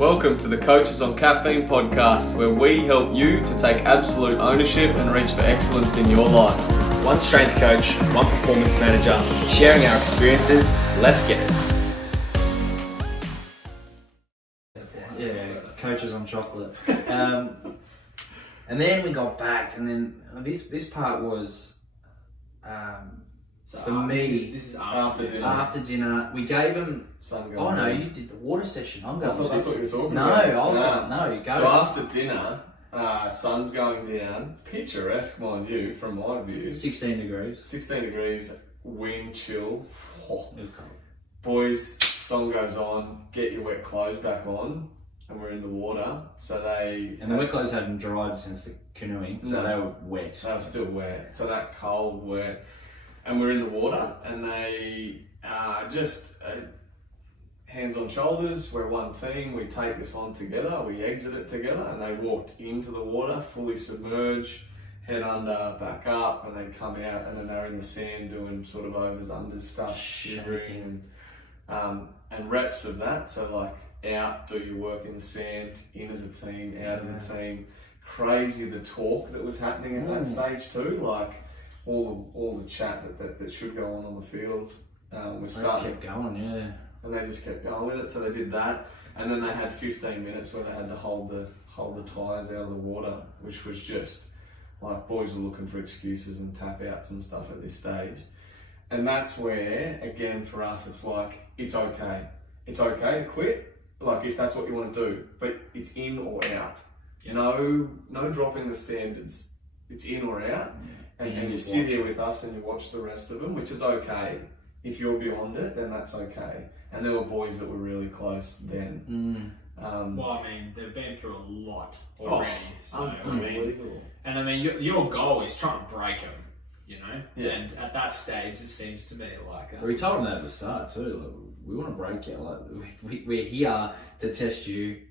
Welcome to the Coaches on Caffeine podcast, where we help you to take absolute ownership and reach for excellence in your life. One strength coach, one performance manager, sharing our experiences. Let's get it. Yeah, coaches on chocolate. And then we got back, and then this part was for me. This is after dinner. After dinner, we gave them. Sun Oh no, you did the water session. I'm going. I thought that's what you were talking no, about. I was going. No, you go. So after dinner, sun's going down. Picturesque, mind you, from my view. 16 degrees. 16 degrees, wind chill. Oh. It was cold. Boys, song goes on. Get your wet clothes back on, and we're in the water. So And the wet clothes hadn't dried since the canoeing, so they were wet. They were still wet. So that cold, wet. And we're in the water, and they just hands on shoulders. We're one team. We take this on together. We exit it together, and they walked into the water, fully submerged, head under, back up, and they come out, and then they're in the sand doing sort of overs, unders stuff, shivering, and reps of that. So like out, do your work in the sand, in as a team, out as a team. Crazy the talk that was happening at that stage too, like. All the chat that should go on the field was starting. Kept going, yeah. And they just kept going with it. So they did that, and then they had 15 minutes where they had to hold the tyres out of the water, which was just like boys were looking for excuses and tap outs and stuff at this stage. And that's where, again, for us, it's like it's okay. It's okay to quit, like if that's what you want to do, but it's in or out. Yeah. No dropping the standards. It's in or out. Yeah. And you sit here with us and you watch the rest of them, which is okay. If you're beyond it, then that's okay. And there were boys that were really close then. Well, I mean, they've been through a lot already. Unbelievable. Your goal is trying to break them, you know? Yeah. And at that stage, it seems to me like... We told them that at the start too. Like, we want to break you. Like we're here to test you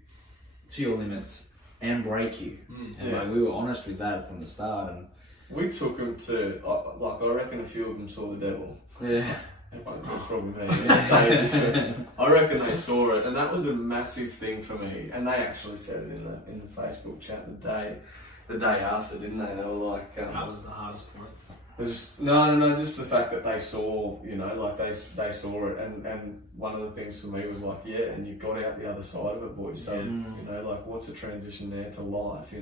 to your limits and break you. And like we were honest with that from the start. And we took them to, I reckon a few of them saw the devil. yeah. It's probably me. I reckon they saw it, and that was a massive thing for me. And they actually said it in the Facebook chat the day after, didn't they? They were like, that was the hardest point. No, just the fact that they saw, like they saw it, and one of the things for me was like, yeah, and you got out the other side of it, boys. So like, what's the transition there to life?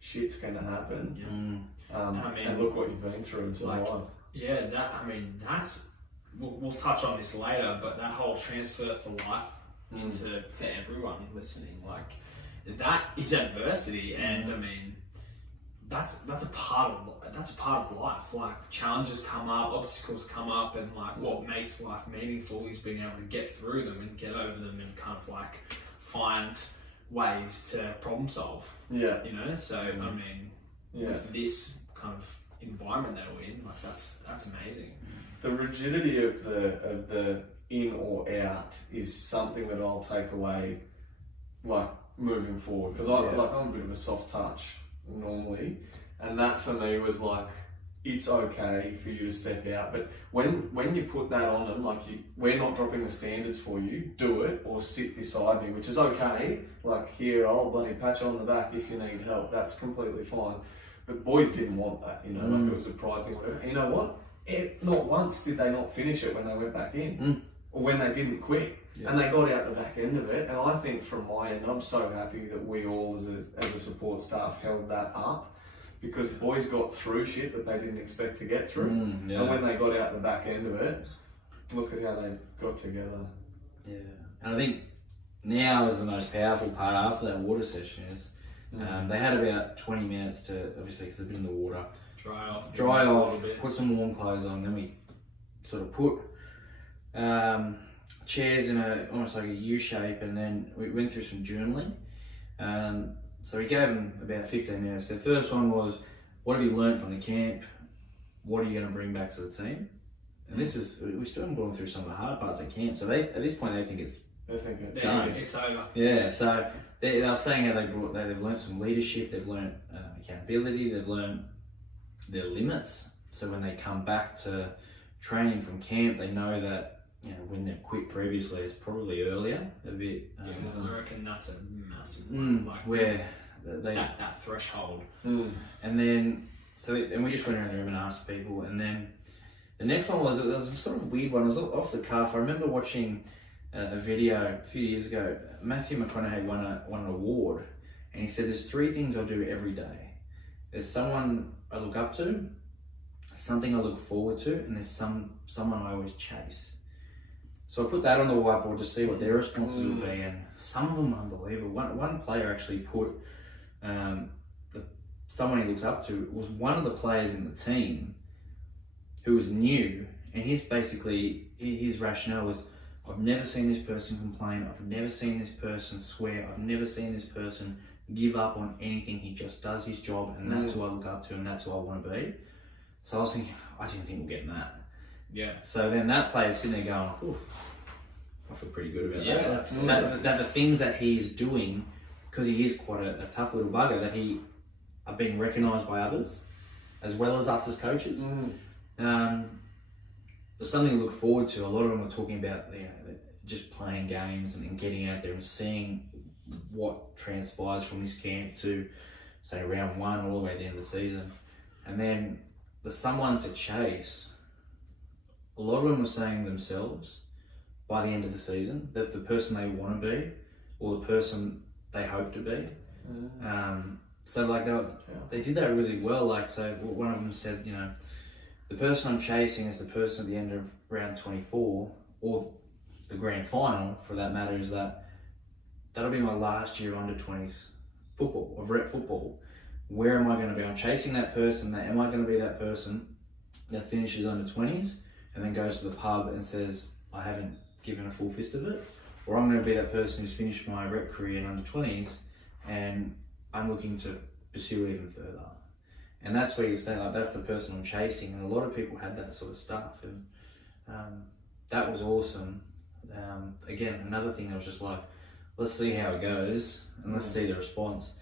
Shit's going to happen. And look what you've been through and survived. Yeah, that's. We'll touch on this later, but that whole transfer for life for everyone listening, like that is adversity, and that's a part of life. Like challenges come up, obstacles come up, and like what makes life meaningful is being able to get through them and get over them and kind of like find ways to problem solve. Yeah. So with this kind of environment that we're in, like that's amazing. The rigidity of the in or out is something that I'll take away, like moving forward, because I'm a bit of a soft touch normally, and that for me was like it's okay for you to step out, but when you put that on them, like we're not dropping the standards for you, do it or sit beside me, which is okay. Like here, I'll bloody patch you on the back if you need help. That's completely fine. But boys didn't want that, like it was a pride thing. Whatever. You know what? Not once did they not finish it when they went back in, or when they didn't quit, and they got out the back end of it. And I think from my end, I'm so happy that we all, as a support staff, held that up, because boys got through shit that they didn't expect to get through, and when they got out the back end of it, look at how they got together. Yeah, and I think now is the most powerful part after that water session is they had about 20 minutes to, obviously because they've been in the water, dry off, put some warm clothes on. Then we sort of put chairs in almost like a U shape, and then we went through some journaling. So we gave them about 15 minutes. The first one was, what have you learned from the camp? What are you going to bring back to the team? And we still haven't gone through some of the hard parts at camp. So at this point they think it's done. It's over. Yeah, so they were saying how they've learned some leadership, they've learned accountability, they've learned their limits. So when they come back to training from camp, they know that when they've quit previously, it's probably earlier a bit. I reckon that's a massive one. Like where they that threshold. And then and we just went around the room and asked people, and then the next one was, it was a sort of weird one. It was off the cuff. I remember watching a video a few years ago. Matthew McConaughey won an award, and he said, "There's 3 things I do every day. There's someone I look up to, something I look forward to, and there's someone I always chase." So I put that on the whiteboard to see what their responses would be, and some of them were unbelievable. One player actually put someone he looks up to was one of the players in the team who was new, and his rationale was, "I've never seen this person complain, I've never seen this person swear, I've never seen this person give up on anything. He just does his job, and that's who I look up to, and that's who I want to be." So I was thinking, I didn't think we'll get that. Yeah. So then that player's sitting there going, "Oof, I feel pretty good about that." Absolutely. That the things that he's doing, because he is quite a tough little bugger, that he are being recognised by others, as well as us as coaches. There's something to look forward to. A lot of them were talking about, just playing games and getting out there and seeing what transpires from this camp to, say, round 1 all the way to the end of the season. And then the someone to chase, a lot of them were saying themselves by the end of the season, that the person they want to be or the person they hope to be. So like they did that really well. Like, so one of them said, the person I'm chasing is the person at the end of round 24 or the grand final, for that matter, is that'll be my last year of under 20s football, of rep football. Where am I going to be? I'm chasing that person. Am I going to be that person that finishes under 20s and then goes to the pub and says, "I haven't given a full fist of it"? Or I'm going to be that person who's finished my rep career in under 20s and I'm looking to pursue even further. And that's where you're saying, like, that's the person I'm chasing. And a lot of people had that sort of stuff. And that was awesome. Again, another thing, I was just like, let's see how it goes and let's see the response.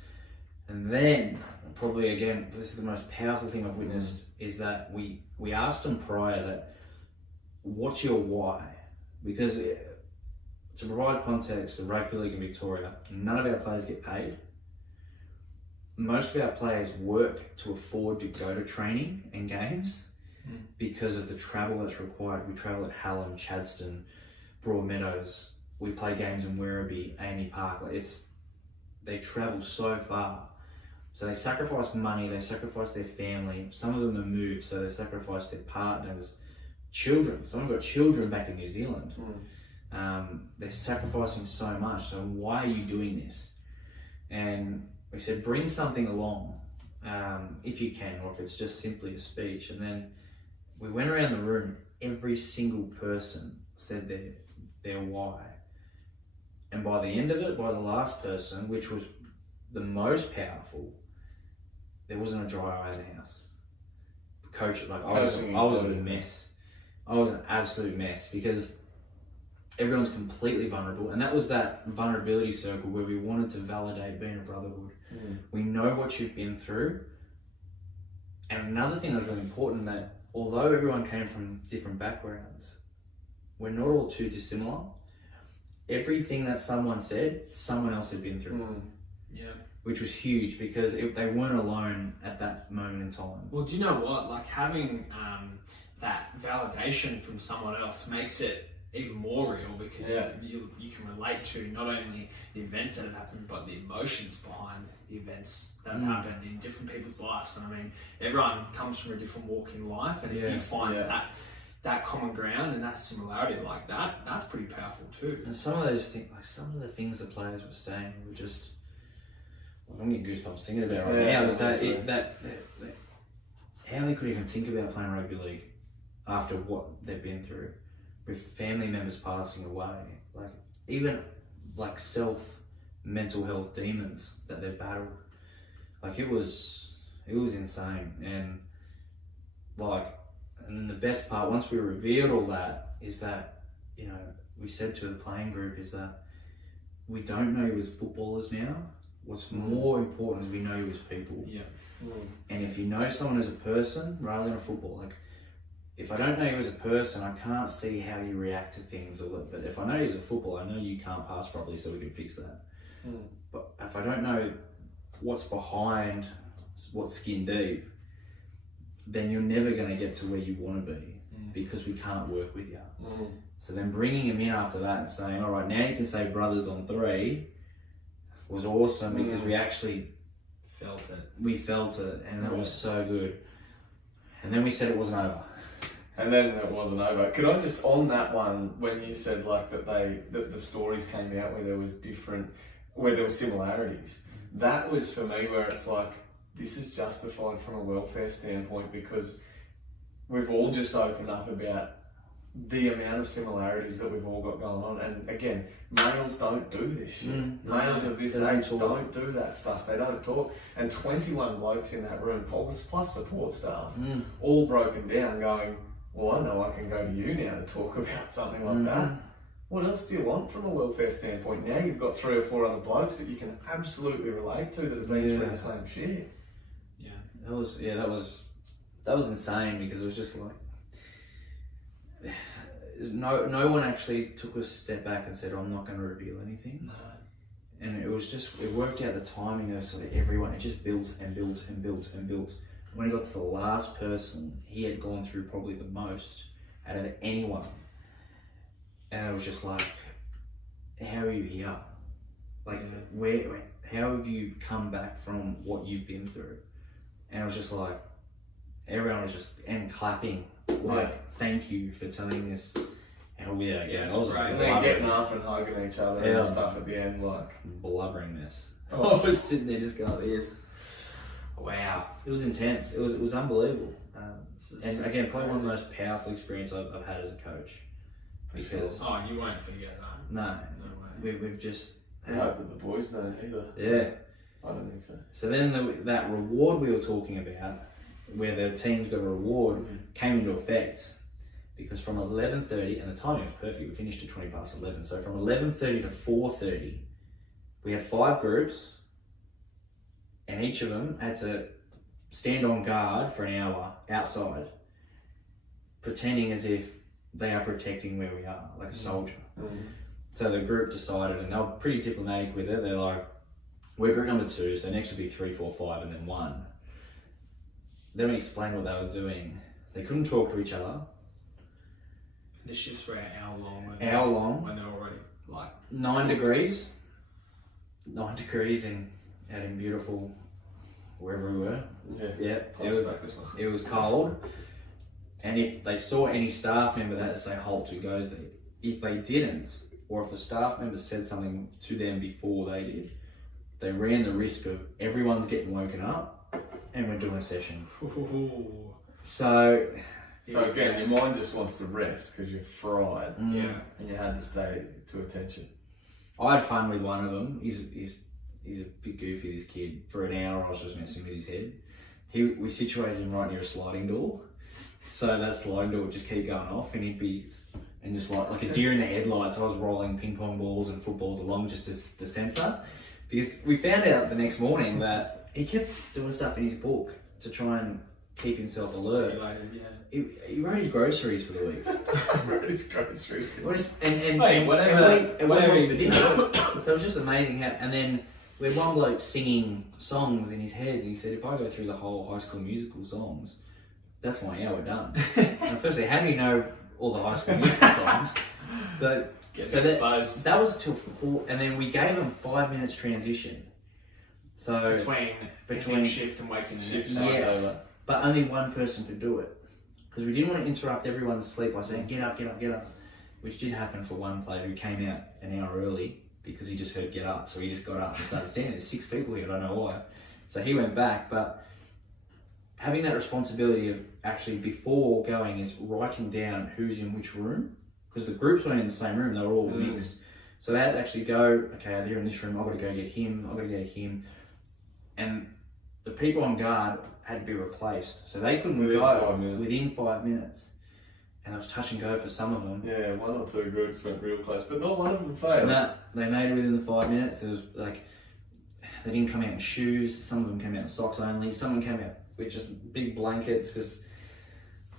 And then, probably again, this is the most powerful thing I've witnessed, is that we asked them prior that, what's your why? Because to provide context, the rugby league in Victoria, none of our players get paid. Most of our players work to afford to go to training and games because of the travel that's required. We travel at Hallam, Chadstone, Broadmeadows. We play games in Werribee, Amy Park. They travel so far. So they sacrifice money, they sacrifice their family. Some of them have moved, so they sacrifice their partners, children. Some have got children back in New Zealand. They're sacrificing so much. So why are you doing this? And we said, bring something along, if you can, or if it's just simply a speech. And then we went around the room. Every single person said their why. And by the end of it, by the last person, which was the most powerful, there wasn't a dry eye in the house. Coach, like I was a mess. I was an absolute mess because everyone's completely vulnerable, and that was that vulnerability circle where we wanted to validate being a brotherhood. We know what you've been through. And another thing that was really important, that although everyone came from different backgrounds, we're not all too dissimilar. Everything that someone said, someone else had been through. Yeah. Which was huge, because they weren't alone at that moment in time. Well, do you know what? Like, having that validation from someone else makes it even more real, because you can relate to not only the events that have happened, but the emotions behind the events that have happened in different people's lives. And I mean, everyone comes from a different walk in life, and if you find that common ground and that similarity like that, that's pretty powerful too. And some of those things, like some of the things the players were saying, were just, I'm getting goosebumps thinking about it right now. Is that how they could even think about playing rugby league after what they've been through, with family members passing away, like even like mental health demons that they've battled. Like it was insane. And then the best part, once we revealed all that, is that, we said to the playing group, is that we don't know you as footballers now. What's more important is we know you as people. Yeah. And if you know someone as a person rather than a football, like if I don't know you as a person, I can't see how you react to things. But if I know you as a footballer, I know you can't pass properly, so we can fix that. But if I don't know what's behind what's skin deep, then you're never going to get to where you want to be because we can't work with you. So then bringing him in after that and saying, all right, now you can say brothers on 3 was awesome because we actually felt it. We felt it, and that was so good. And then we said it wasn't over. And then it wasn't over. Could I just, on that one, when you said like that the stories came out where there were similarities, that was for me where it's like, this is justified from a welfare standpoint because we've all just opened up about the amount of similarities that we've all got going on. And again, males don't do this shit. Males of this age don't do that stuff. They don't talk. And 21 blokes in that room, plus support staff, all broken down going, well, I know I can go to you now to talk about something like that. What else do you want from a welfare standpoint? Now you've got 3 or 4 other blokes that you can absolutely relate to that have been through the same shit. Yeah, that was insane because it was just like no one actually took a step back and said, I'm not going to reveal anything. No. And it worked out the timing of sort of everyone. It just built and built and built and built. When it got to the last person, he had gone through probably the most out of anyone. And it was just like, how are you here? Like, how have you come back from what you've been through? And it was just like, everyone was just, and clapping, like, thank you for telling us. And it was great. And then getting up and hugging each other and stuff at the end, like. Blubbering mess. I was sitting there just going like this. Wow. It was intense. It was unbelievable. And again, probably one of the most powerful experiences I've had as a coach. Because you won't forget that. No way. We've just. I hope that the boys don't either. Yeah. I don't think so. So then that reward we were talking about, where the teams got a reward, came into effect because from 11:30, and the timing was perfect. We finished at 20 past 11. So from 11:30 to 4:30, we had 5 groups, and each of them had to stand on guard for an hour outside, pretending as if they are protecting where we are, like a soldier. So the group decided, and they were pretty diplomatic with it. They're like, we're group number 2, so next will be 3, 4, 5, and then 1. Then we explained what they were doing. They couldn't talk to each other. The shifts were an hour long. When they were already like 9 degrees. 9 degrees out in beautiful wherever we were. Yeah. It was cold. And if they saw any staff member, they had to say halt who goes there. If they didn't, or if a staff member said something to them before they did, they ran the risk of everyone's getting woken up and we're doing a session. So again, your mind just wants to rest because you're fried. Mm. Yeah. And you had to stay to attention. I had fun with one of them. He's a bit goofy, this kid. For an hour, I was just messing with his head. We situated him right near a sliding door. So that sliding door would just keep going off, and he'd be, and just like a deer in the headlights, I was rolling ping pong balls and footballs along just as the sensor. Because we found out the next morning that he kept doing stuff in his book to try and keep himself alert. He wrote his groceries for the week. Wrote his groceries. Whatever for dinner. So it was just amazing how. And then we had one bloke singing songs in his head, and he said, "If I go through the whole High School Musical songs, that's my hour done." And firstly, how do you know all the High School Musical songs? That was till 4, and then we gave him 5 minutes transition. So between shift and waking shift. Yes, but only one person could do it because we didn't want to interrupt everyone's sleep by saying get up, get up, get up, which did happen for one player who came out an hour early because he just heard get up, so he just got up and started standing. There's 6 people here, I don't know why. So he went back, but having that responsibility of actually before going is writing down who's in which room, because the groups weren't in the same room, they were all mixed. So they had to actually go, okay, they're in this room, I've got to go get him, I've got to get him. And the people on guard had to be replaced. So they couldn't go within 5 minutes. And it was touch and go for some of them. Yeah, 1 or 2 groups went real close, but not one of them failed. No, they made it within the 5 minutes. It was like, they didn't come out in shoes, some of them came out in socks only, some of them came out with just big blankets,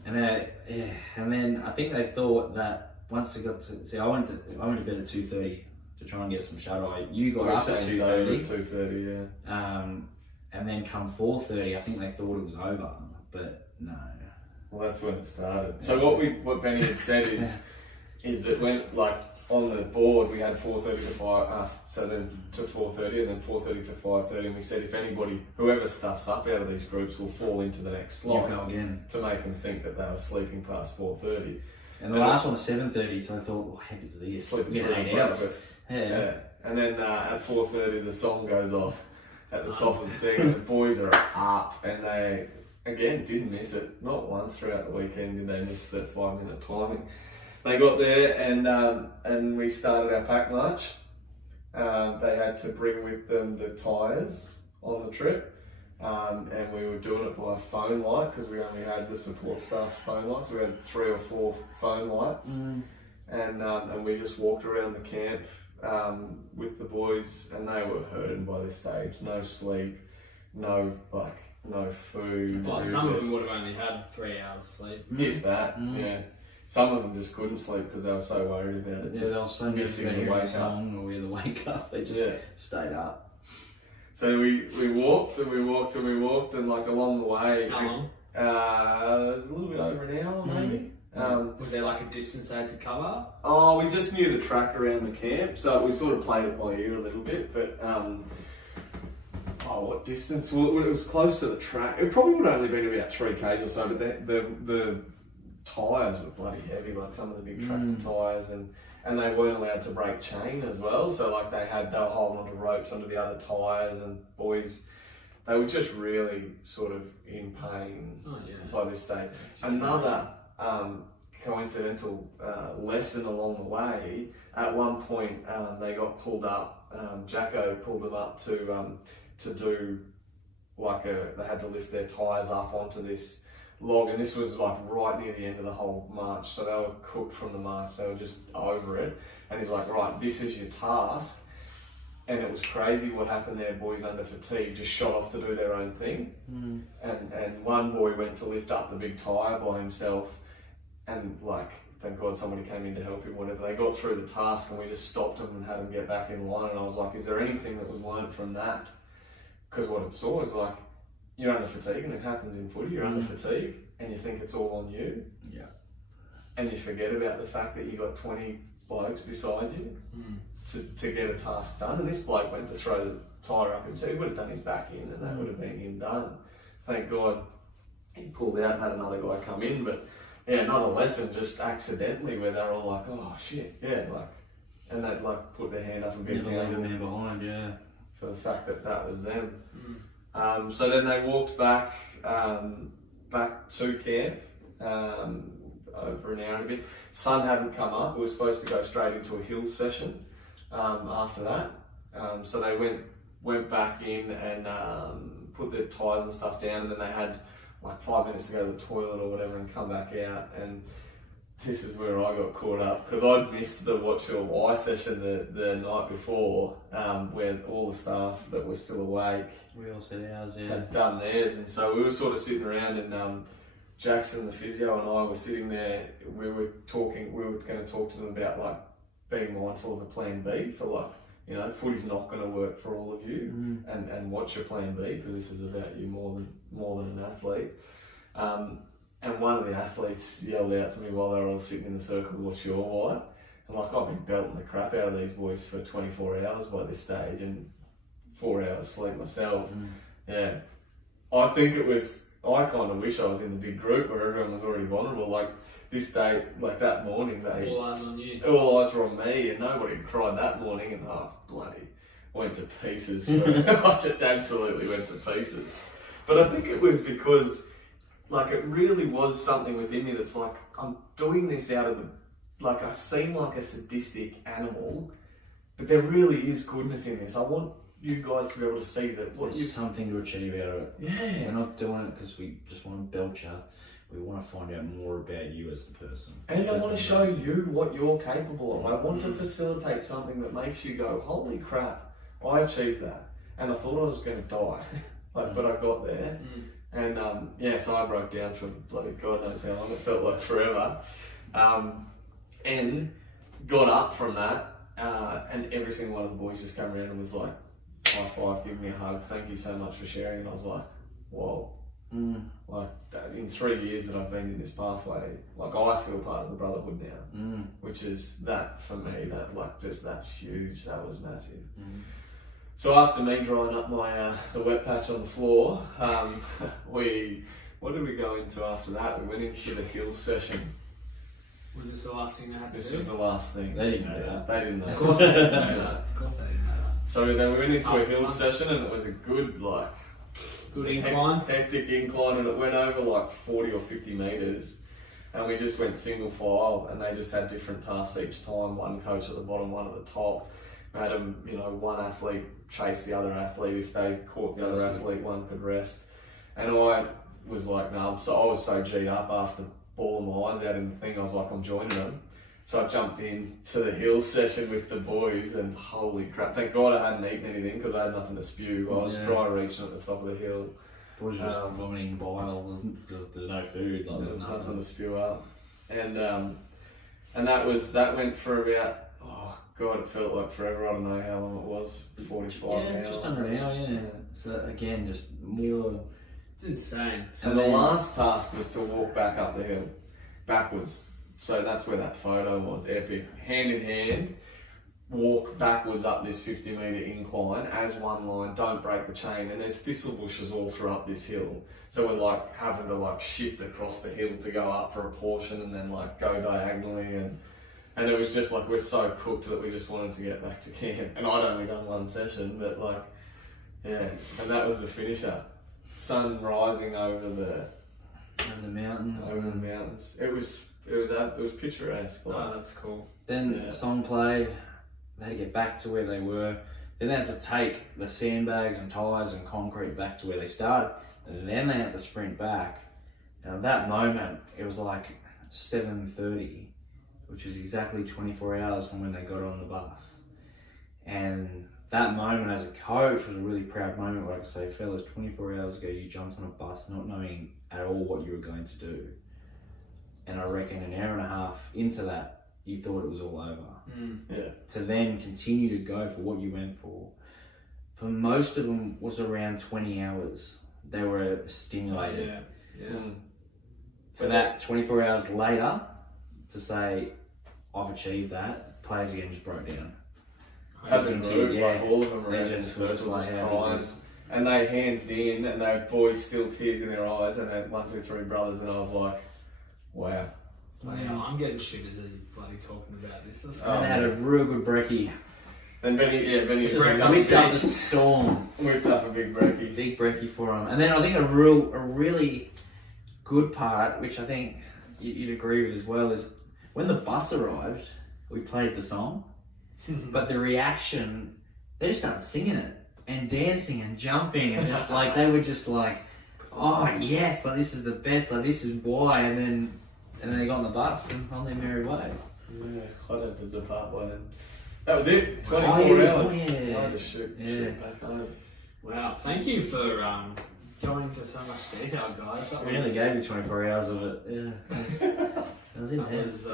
and then I think they thought that once they got to, I went to bed at 2:30 to try and get some shut eye. You got We up at changed over at 2:30. 2:30, yeah. And then come 4:30, I think they thought it was over, but no. Well, that's when it started. So what Benny had said is that when, like, on the board we had 4:30 to 5, so then to 4:30 and then 4:30 to 5:30, and we said if anybody, whoever stuffs up out of these groups will fall into the next slot You go again. to make them think that they were sleeping past 4:30. And the last one was 7:30, so I thought, what the heck is this? Sleeping Get through 8 hours. breakfast. Yeah. And then at 4:30 the song goes off at the top of the thing, and the boys are up, and they again didn't miss it. Not once throughout the weekend did they miss the 5-minute timing. They got there and we started our pack march. They had to bring with them the tyres on the trip, and we were doing it by phone light because we only had the support staff's phone light, so we had 3 or 4 phone lights, and we just walked around the camp with the boys, and they were hurting by this stage. No sleep, no food. Well, some of them would have only had 3 hours sleep. If that, yeah. Some of them just couldn't sleep because they were so worried about it. Yeah, Just they were so missing missing the the wake up. song or the wake up. They just stayed up. So we walked and we walked and we walked, and like along the way, How long? it was a little bit over an hour maybe. Was there like a distance they had to cover? Oh, we just knew the track around the camp, so we sort of played it by ear a little bit. But what distance? Well, it was close to the track. It probably would have only been about 3 k's or so. But the tyres were bloody heavy, like some of the big tractor tyres, and they weren't allowed to break chain as well. So like they were holding onto ropes onto the other tyres, and boys, they were just really sort of in pain by this stage. Another coincidental lesson along the way, at one point they got pulled up, Jacko pulled them up to do like they had to lift their tyres up onto this log, and this was like right near the end of the whole march, so they were cooked from the march, they were just over it, and he's like, right, this is your task. And it was crazy what happened there. Boys under fatigue just shot off to do their own thing, and one boy went to lift up the big tyre by himself, and like, thank God somebody came in to help him, whatever. They got through the task and we just stopped them and had them get back in line, and I was like, is there anything that was learned from that? Because what it saw is like, you're under fatigue, and it happens in footy, you're under fatigue and you think it's all on you, and you forget about the fact that you got 20 blokes beside you to get a task done. And this bloke went to throw the tyre up himself. He would have done his back in and that would have been him done. Thank God he pulled out and had another guy come in. But yeah, another lesson just accidentally where they're all like, oh shit, and they'd like put their hand up and get Never leave a down man behind, for the fact that was them. So then they walked back to camp over an hour and a bit. Sun hadn't come up. We were supposed to go straight into a hill session after that. So they went back in and put their tyres and stuff down, and then they had like 5 minutes to go to the toilet or whatever and come back out. And this is where I got caught up because I'd missed the Watch Your Why session the night before, where all the staff that were still awake, we all said ours, had done theirs, and so we were sort of sitting around, and Jackson, the physio, and I were sitting there. We were going to talk to them about like being mindful of a plan B for like, you know, footy's not going to work for all of you, and what's your plan B, because this is about you more than an athlete. And one of the athletes yelled out to me while they were all sitting in the circle, what's your why? And like, I've been belting the crap out of these boys for 24 hours by this stage and 4 hours sleep myself. Yeah. I think I kind of wish I was in the big group where everyone was already vulnerable. Like this day, like that morning, all eyes on you. All eyes were on me, and nobody cried that morning, and bloody went to pieces. I just absolutely went to pieces. But I think it was because like it really was something within me that's like, I'm doing this out of like I seem like a sadistic animal, but there really is goodness in this. I want you guys to be able to see that there's something to achieve out of it. Yeah. We're not doing it because we just want to belch out. We want to find out more about you as the person. And I want to show you what you're capable of. I want to facilitate something that makes you go, holy crap, I achieved that. And I thought I was going to die, but I got there. And so I broke down for bloody God knows how long. It felt like forever. And got up from that and every single one of the boys just came around and was like, high five, give me a hug, thank you so much for sharing. And I was like, whoa. Like in 3 years that I've been in this pathway, like I feel part of the brotherhood now, which is that for me, that like just that's huge. That was massive. So after me drying up my the wet patch on the floor, what did we go into after that? We went into the hills session. Was this the last thing they had to This do? was the last thing. They didn't know that. They didn't know. Of course they didn't know that. Of course they didn't know that. So then we went into a Oh, hills fun. session, and it was a good like. Good incline. Hectic incline, and it went over like 40 or 50 metres, and we just went single file, and they just had different tasks each time. One coach at the bottom, one at the top. We had them, one athlete chase the other athlete. If they caught the other athlete, one could rest. And I was like, no, I was so G'd up after bawling my eyes out in the thing. I was like, I'm joining them. So I jumped in to the hills session with the boys, and holy crap, thank God I hadn't eaten anything because I had nothing to spew. I was dry reaching at the top of the hill. Boys were just vomiting bile because there's no food. Like, There was nothing to spew up. And that went for about, oh God, it felt like forever. I don't know how long it was, 45 hours. Just under an hour, yeah. So again, just more. It's insane. And the last task was to walk back up the hill, backwards. So that's where that photo was, epic. Hand in hand, walk backwards up this 50-metre incline as one line, don't break the chain. And there's thistle bushes all throughout this hill. So we're like having to like shift across the hill to go up for a portion and then like go diagonally. And it was just like, we're so cooked that we just wanted to get back to camp. And I'd only done one session, but like, yeah. And that was the finisher. Sun rising over the mountains. It was picturesque. Like. Oh, that's cool. Then the song played, they had to get back to where they were. Then they had to take the sandbags and tyres and concrete back to where they started. And then they had to sprint back. Now at that moment, it was like 7:30, which is exactly 24 hours from when they got on the bus. And that moment as a coach was a really proud moment where I could say, fellas, 24 hours ago you jumped on a bus not knowing at all what you were going to do. And I reckon an hour and a half into that, you thought it was all over. To then continue to go for what you went for most of them was around 20 hours. They were stimulated. So that 24 hours later, to say, I've achieved that, players again just broke down. Hasn't moved, like all of them are They in just circles, like just how crying. they just- And they hands in, and they boys still tears in their eyes, and then 1, 2, 3 brothers, and I was like, wow. Bloody hell, I'm getting shivers as you bloody talking about this. That's And they had a real good brekkie. And Benny just Whipped up the storm. whipped up a big brekkie. Big brekkie for them. And then I think a really good part, which I think you'd agree with as well, is when the bus arrived, we played the song, but the reaction, they just started singing it and dancing and jumping and just like, they were just like, oh yes, like this is the best, like this is why, and then they got on the bus and on their merry way. Yeah, I had to depart by then. That was it, 24 hours. I just shoot back home. Wow, thank you for going into so much detail, guys. That We only gave you 24 hours of it. Yeah. That was intense.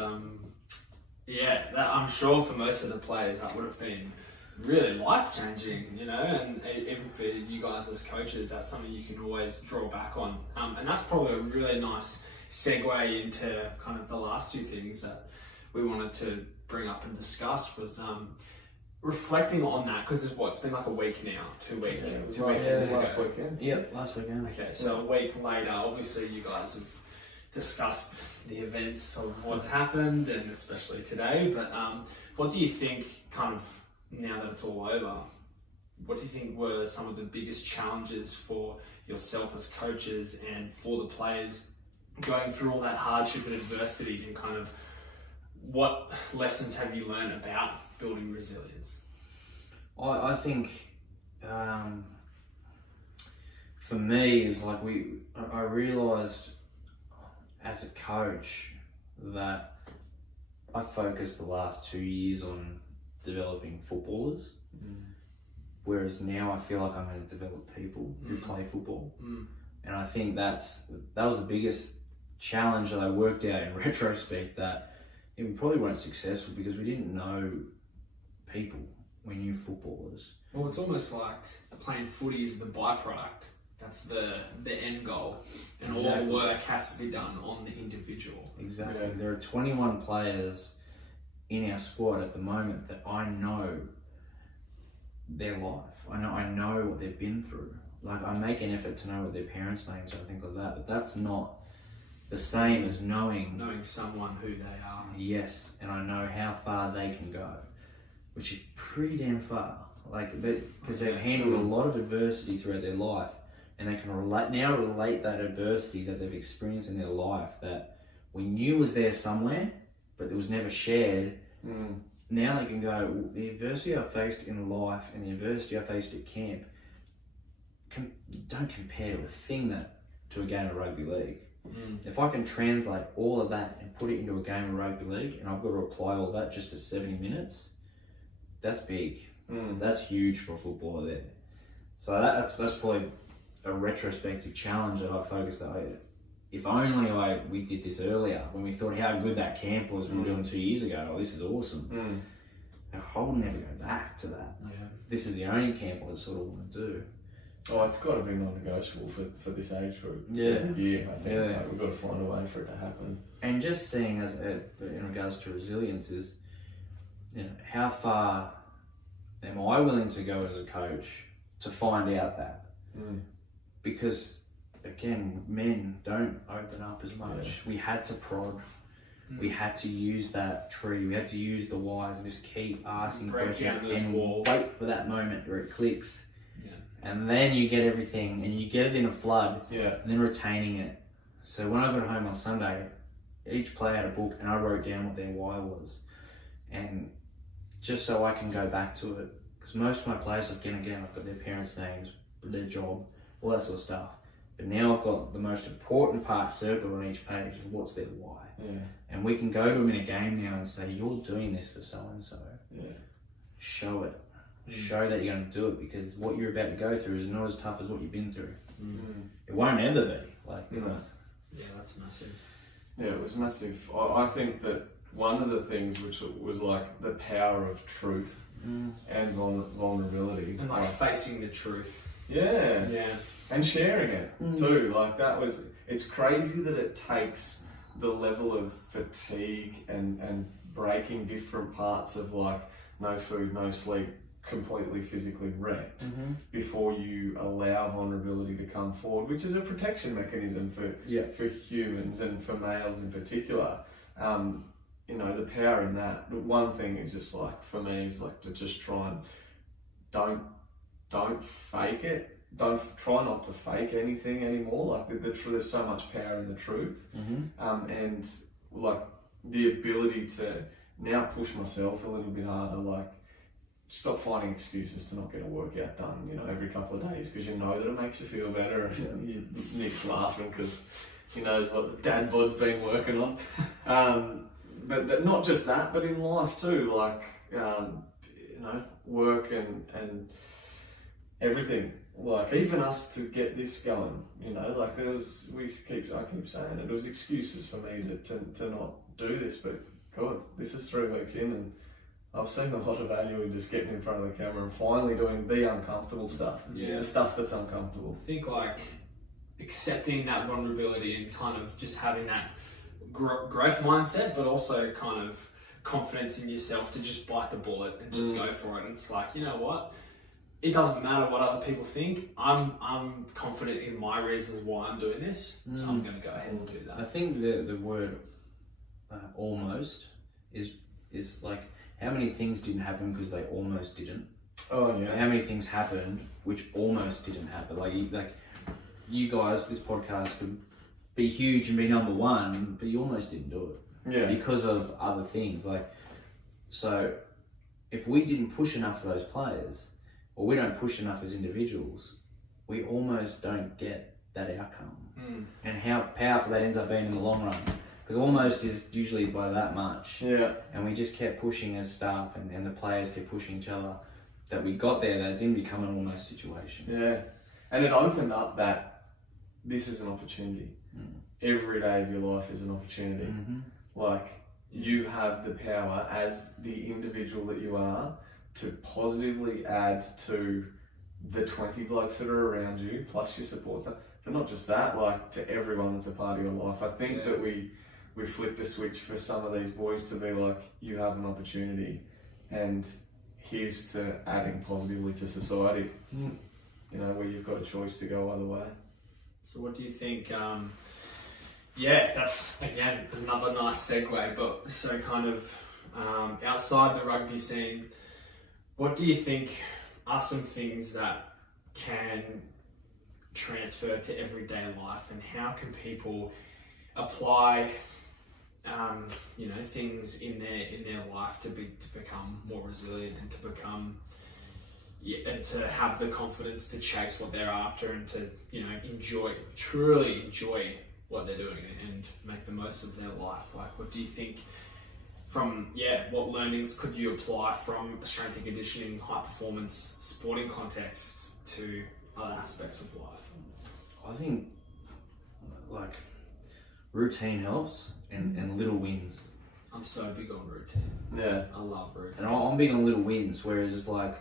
I'm sure for most of the players that would have been really life-changing, and even for you guys as coaches, that's something you can always draw back on. And that's probably a really nice segue into kind of the last two things that we wanted to bring up and discuss was reflecting on that, because it's been like a week now, 2 weeks. Yeah, it was 2 weeks last weekend. Yep, last weekend. Okay, so a week later, obviously you guys have discussed the events of what's happened, and especially today, but what do you think, kind of now that it's all over, what do you think were some of the biggest challenges for yourself as coaches and for the players going through all that hardship and adversity, and kind of what lessons have you learned about building resilience? I think for me is like I realised as a coach that I focused the last 2 years on developing footballers, whereas now I feel like I'm going to develop people who play football. And I think that was the biggest challenge that I worked out in retrospect, that we probably weren't successful because we didn't know people. We're new footballers. Well, it's almost like playing footy is the byproduct. That's the end goal. And all Exactly. the work has to be done on the individual. Exactly. Yeah. There are 21 players in our squad at the moment that I know their life. I know what they've been through. Like, I make an effort to know what their parents' names are and things like that, but that's not the same as knowing someone who they are. yes, and I know how far they can go, which is pretty damn far. Like, because they've handled a lot of adversity throughout their life, and they can relate that adversity that they've experienced in their life that we knew was there somewhere, but it was never shared. Now they can go, the adversity I faced in life and the adversity I faced at camp don't compare to to a game of rugby league. If I can translate all of that and put it into a game of rugby league, and I've got to apply all that just to 70 minutes, that's big. That's huge for a footballer there. So that's probably a retrospective challenge that I focused on. If only we did this earlier, when we thought how good that camp was we were doing 2 years ago. Oh, this is awesome. I will never go back to that. Yeah. This is the only camp I sort of want to do. Oh, it's got to be non-negotiable for this age group. Yeah. Every year, I think. Yeah. Like, we've got to find a way for it to happen. And just seeing in regards to resilience is, how far am I willing to go as a coach to find out that? Because again, men don't open up as much. Yeah. We had to prod. We had to use that tree. We had to use the whys and just keep asking Break questions down those and walls. wait for that moment where it clicks. Yeah. And then you get everything, and you get it in a flood, Yeah. and then retaining it. So when I got home on Sunday, each player had a book, and I wrote down what their why was, and just so I can go back to it. Because most of my players, I've got their parents' names, their job, all that sort of stuff. But now I've got the most important part circled on each page, and what's their why. Yeah. And we can go to them in a game now and say, you're doing this for so-and-so. Yeah. Show it. Show that you're going to do it, because what you're about to go through is not as tough as what you've been through. It won't ever be. Like, No. Yeah, that's massive. Yeah, it was massive. I think that one of the things which was like the power of truth and vulnerability. And like facing the truth. Yeah. Yeah. And sharing it too. Like, it's crazy that it takes the level of fatigue and breaking different parts of like no food, no sleep, completely physically wrecked before you allow vulnerability to come forward, which is a protection mechanism for humans and for males in particular. The power in that. One thing is just like, for me, is like to just try and don't fake it. Don't try not to fake anything anymore. Like there's so much power in the truth, and like the ability to now push myself a little bit harder. Like, stop finding excuses to not get a workout done, every couple of days, because you know that it makes you feel better. And Nick's laughing because he knows what the dad bod's been working on. But not just that, but in life too, like, work and everything. Like, even us to get this going, like I keep saying it was excuses for me to not do this, but God, this is 3 weeks in, and I've seen a lot of value in just getting in front of the camera and finally doing the uncomfortable stuff. Yeah. The stuff that's uncomfortable. I think like accepting that vulnerability and kind of just having that growth mindset, but also kind of confidence in yourself to just bite the bullet and just go for it. And it's like, you know what? It doesn't matter what other people think. I'm confident in my reasons why I'm doing this, so I'm going to go ahead and do I that. think the word almost is like, how many things didn't happen because they almost didn't? Oh yeah. How many things happened which almost didn't happen? Like you guys, this podcast could be huge and be number one, but you almost didn't do it. Yeah. Because of other things. So if we didn't push enough for those players, or we don't push enough as individuals, we almost don't get that outcome. And how powerful that ends up being in the long run. Because almost is usually by that much. Yeah. And we just kept pushing as staff, and the players kept pushing each other, that we got there, that it didn't become an almost situation. Yeah. And it opened up that this is an opportunity. Every day of your life is an opportunity. Like, you have the power as the individual that you are to positively add to the 20 blokes that are around you, plus your support staff, but not just that, like to everyone that's a part of your life. I think that we flicked a switch for some of these boys to be like, you have an opportunity, and here's to adding positively to society. You know, where you've got a choice to go either way. So what do you think? That's again another nice segue, but so kind of outside the rugby scene, what do you think are some things that can transfer to everyday life, and how can people apply things in their life to become more resilient and to become and to have the confidence to chase what they're after, and to truly enjoy what they're doing and make the most of their life? Like, what do you think what learnings could you apply from a strength and conditioning, high performance sporting context to other aspects of life? I think like routine helps, and little wins. I'm so big on routine. Yeah, I love routine. And I'm big on little wins, whereas it's like,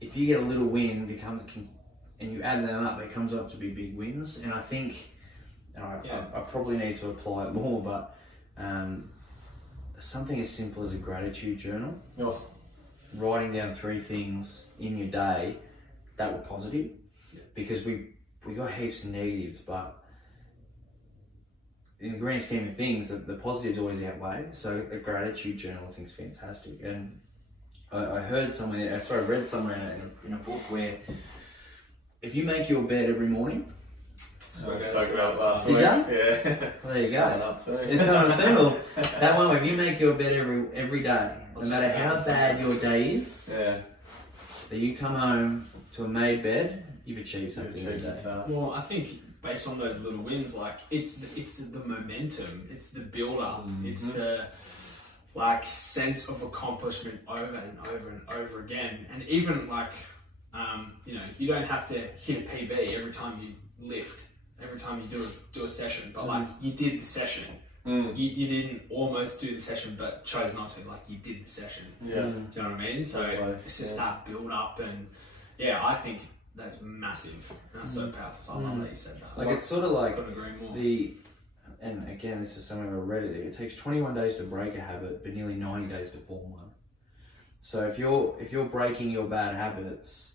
if you get a little win, and you add them up, it comes up to be big wins. And I think, I probably need to apply it more, but something as simple as a gratitude journal, writing down 3 things in your day that were positive, because we got heaps of negatives, but in the grand scheme of things, the positives always outweigh. So a gratitude journal I think is fantastic. And I heard somewhere, I read somewhere in a book where if you make your bed every morning, spoke about last Did week. ya? Yeah. well, there you go. Up soon. It's kind of simple. That one, if you make your bed every day, no matter how bad your day is, that you come home to a made bed, you've achieved something every day. Well, I think based on those little wins, like it's the momentum, it's the build up, it's the sense of accomplishment over and over and over again. And even you don't have to hit a PB every time you lift, every time you do a session, but you did the session. You didn't almost do the session, but chose not to. Like, you did the session. Yeah. Do you know what I mean? So it's just that build up, and I think that's massive. And that's so powerful. So I love that you said that. Like, it's sort of like couldn't agree more. And again, this is something I read it takes 21 days to break a habit, but nearly 90 days to form one. So if you're breaking your bad habits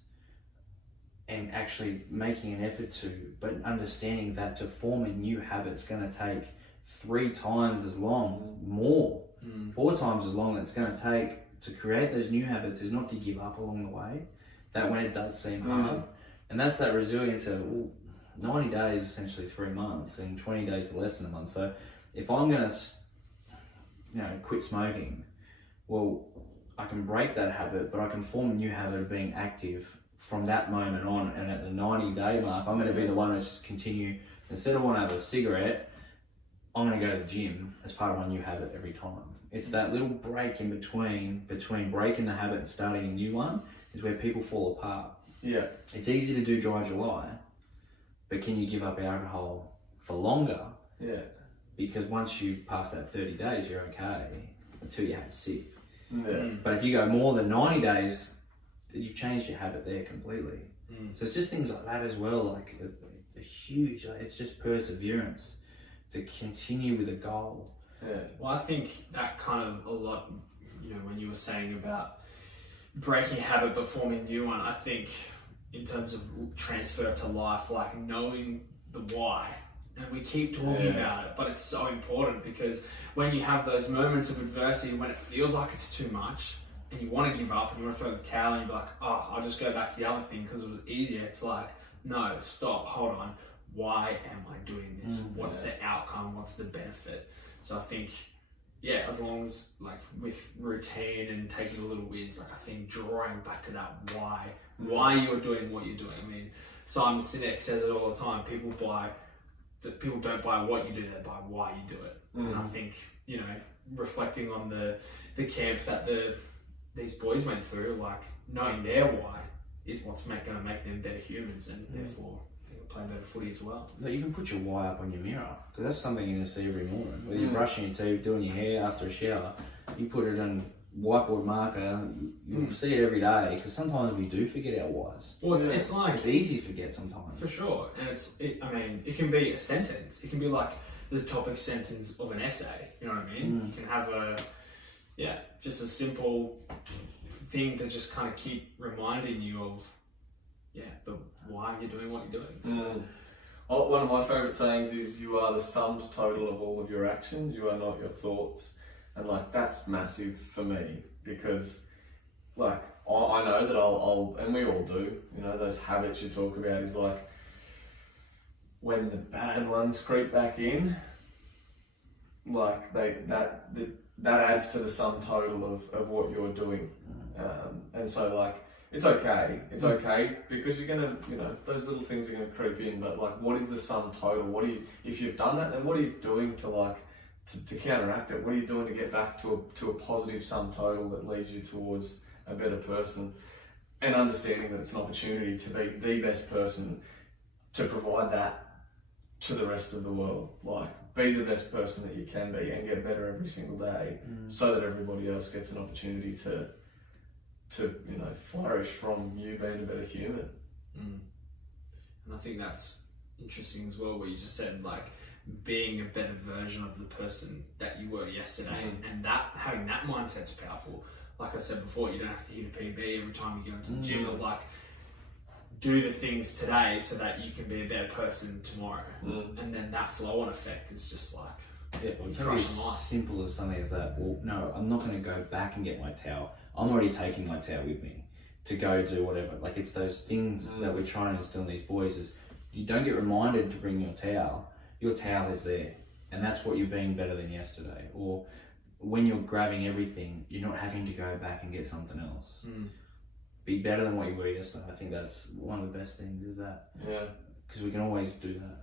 and actually making an effort to, but understanding that to form a new habit is going to take 3 times as long, more, 4 times as long that it's going to take to create those new habits, is not to give up along the way. That when it does seem hard, and that's that resilience of 90 days, essentially 3 months, and 20 days is less than a month. So if I'm going to, quit smoking, well, I can break that habit, but I can form a new habit of being active from that moment on. And at the 90-day mark, I'm going to be the one that's just continue. Instead of wanting to have a cigarette, I'm going to go to the gym as part of my new habit every time. It's that little break in between breaking the habit and starting a new one is where people fall apart. Yeah. It's easy to do dry July, but can you give up alcohol for longer? Yeah. Because once you pass that 30 days, you're okay until you have a sip. Yeah. But if you go more than 90 days, you've changed your habit there completely. So it's just things like that as well, like a huge, it's just perseverance to continue with a goal. Yeah. Well, I think that kind of a lot, when you were saying about breaking a habit but forming a new one, I think in terms of transfer to life, like knowing the why. And we keep talking about it, but it's so important, because when you have those moments of adversity, when it feels like it's too much and you want to give up and you want to throw the towel and you're like, I'll just go back to the other thing because it was easier. It's like, no, stop, hold on. Why am I doing this? What's the outcome? What's the benefit? So I think, as long as with routine and taking the little wins, I think drawing back to that why you're doing what you're doing. I mean, Simon Sinek says it all the time. People don't buy what you do, they buy why you do it. And I think, reflecting on the camp that these boys went through, knowing their why is what's going to make them better humans, and therefore play better footy as well. You can put your why up on your mirror, because that's something you're going to see every morning. Whether you're brushing your teeth, doing your hair after a shower, you put it on whiteboard marker, you'll see it every day, because sometimes we do forget our whys. Well, it's like It's easy to forget sometimes. for sure, and it can be a sentence. It can be like the topic sentence of an essay. You know what I mean? You can have just a simple thing to just kind of keep reminding you of the why you're doing what you're doing. So. One of my favourite sayings is, you are the sum total of all of your actions, you are not your thoughts. And like, that's massive for me, because like I know that I'll and we all do, you know, those habits you talk about is like, when the bad ones creep back in, like that adds to the sum total of what you're doing. And so like, it's okay because you're gonna, you know, those little things are gonna creep in, but like, what is the sum total? If you've done that, then what are you doing to counteract it? What are you doing to get back to a positive sum total that leads you towards a better person? And understanding that it's an opportunity to be the best person, to provide that to the rest of the world. Like, be the best person that you can be and get better every single day, so that everybody else gets an opportunity to you know, flourish from you being a better human. And I think that's interesting as well, where you just said like being a better version of the person that you were yesterday, and that having that mindset's powerful. Like I said before, you don't have to hit a PB every time you go into the gym, but like, do the things today so that you can be a better person tomorrow. And then that flow-on effect is just like, it can be as simple as something as that. Well, no, I'm not going to go back and get my towel. I'm already taking my towel with me to go do whatever. Like, it's those things that we're trying to instill in these boys is, you don't get reminded to bring your towel is there. And that's what you're being better than yesterday. Or when you're grabbing everything, you're not having to go back and get something else. Be better than what you were yesterday. I think that's one of the best things, is that. Yeah. Because we can always do that.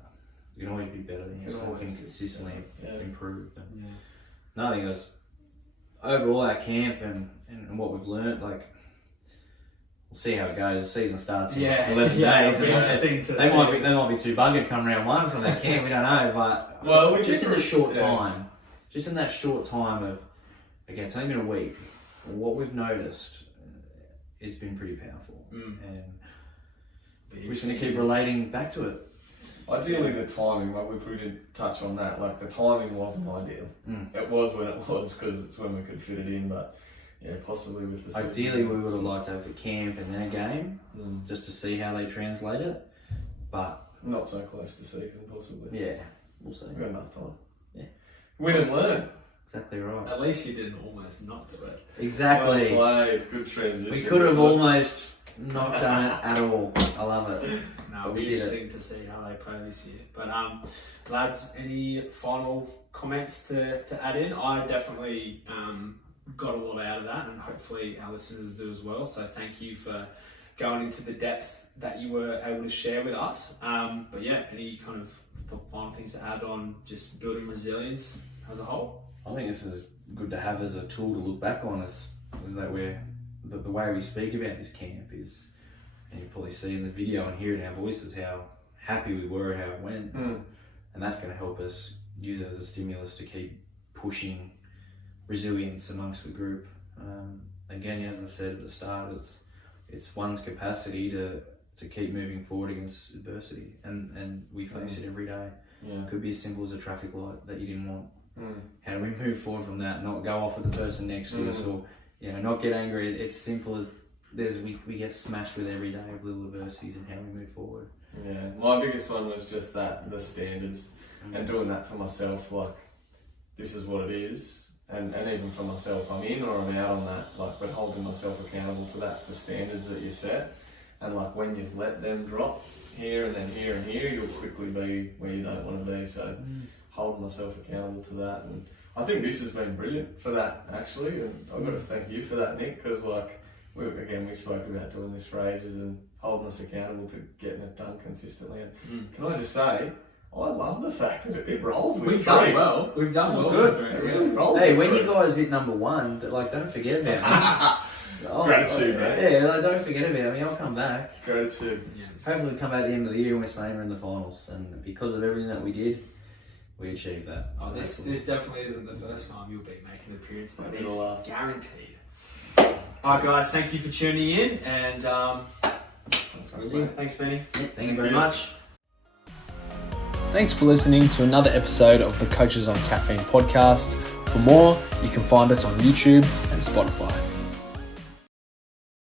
We can always be better than yesterday. We can consistently improve. No, I think that's overall our camp and what we've learnt. Like, we'll see how it goes. The season starts in 11 days. They might be too buggered come round one from that camp. We don't know, but just in the short time, just in that short time of, okay, it's only been a week. What we've noticed has been pretty powerful, and we're just going to keep relating back to it. Ideally, the timing, like we did touch on that, like the timing wasn't ideal. It was when it was, because it's when we could fit it in, but possibly with the season. Ideally, we would have liked to have the camp and then a game, just to see how they translate it, but not so close to season, possibly. Yeah, we'll see. We've got enough time. Yeah. Win and learn. Exactly right. At least you didn't almost not do it. Exactly. Well played. Good transition. We could have almost not done it at all. I love it. No, it'll be interesting to see how they play this year. But lads, any final comments to add in? I definitely got a lot out of that, and hopefully our listeners do as well. So thank you for going into the depth that you were able to share with us. But yeah, any kind of final things to add on just building resilience as a whole? I think this is good to have as a tool to look back on, is that the way we speak about this camp is, and you probably see in the video and hear in our voices how happy we were, how it went. And that's going to help us use it as a stimulus to keep pushing resilience amongst the group. Again, as I said at the start, it's one's capacity to keep moving forward against adversity, and we face it every day. It could be as simple as a traffic light that you didn't want. How do we move forward from that? Not go off with the person next to us, or not get angry. It's simple as we get smashed with every day of little adversities, and how we move forward. Yeah, my biggest one was just the standards, and doing that for myself. Like, this is what it is, and even for myself, I'm in or I'm out on that. Like, but holding myself accountable to that's the standards that you set, and like when you let them drop here and then here and here, you'll quickly be where you don't want to be. So. Holding myself accountable to that, and I think this has been brilliant for that, actually, and I've got to thank you for that, Nick, because like we spoke about doing this for ages and holding us accountable to getting it done consistently. And can I just say, I love the fact that it rolls with We've done well. We've done well. Good. It really rolls. Hey, when you guys hit number one, like, don't forget about me. Gratitude, mate. Yeah, like, don't forget about me. I'll come back. Gratitude. Hopefully, we'll come back at the end of the year and we're saying in the finals, and because of everything that we did, we achieved that. So this definitely isn't the first time you'll be making an appearance, but it's guaranteed. Alright guys, thank you for tuning in, and thanks Benny. Thank you very much. Thanks for listening to another episode of the Coaches on Caffeine podcast. For more, you can find us on YouTube and Spotify.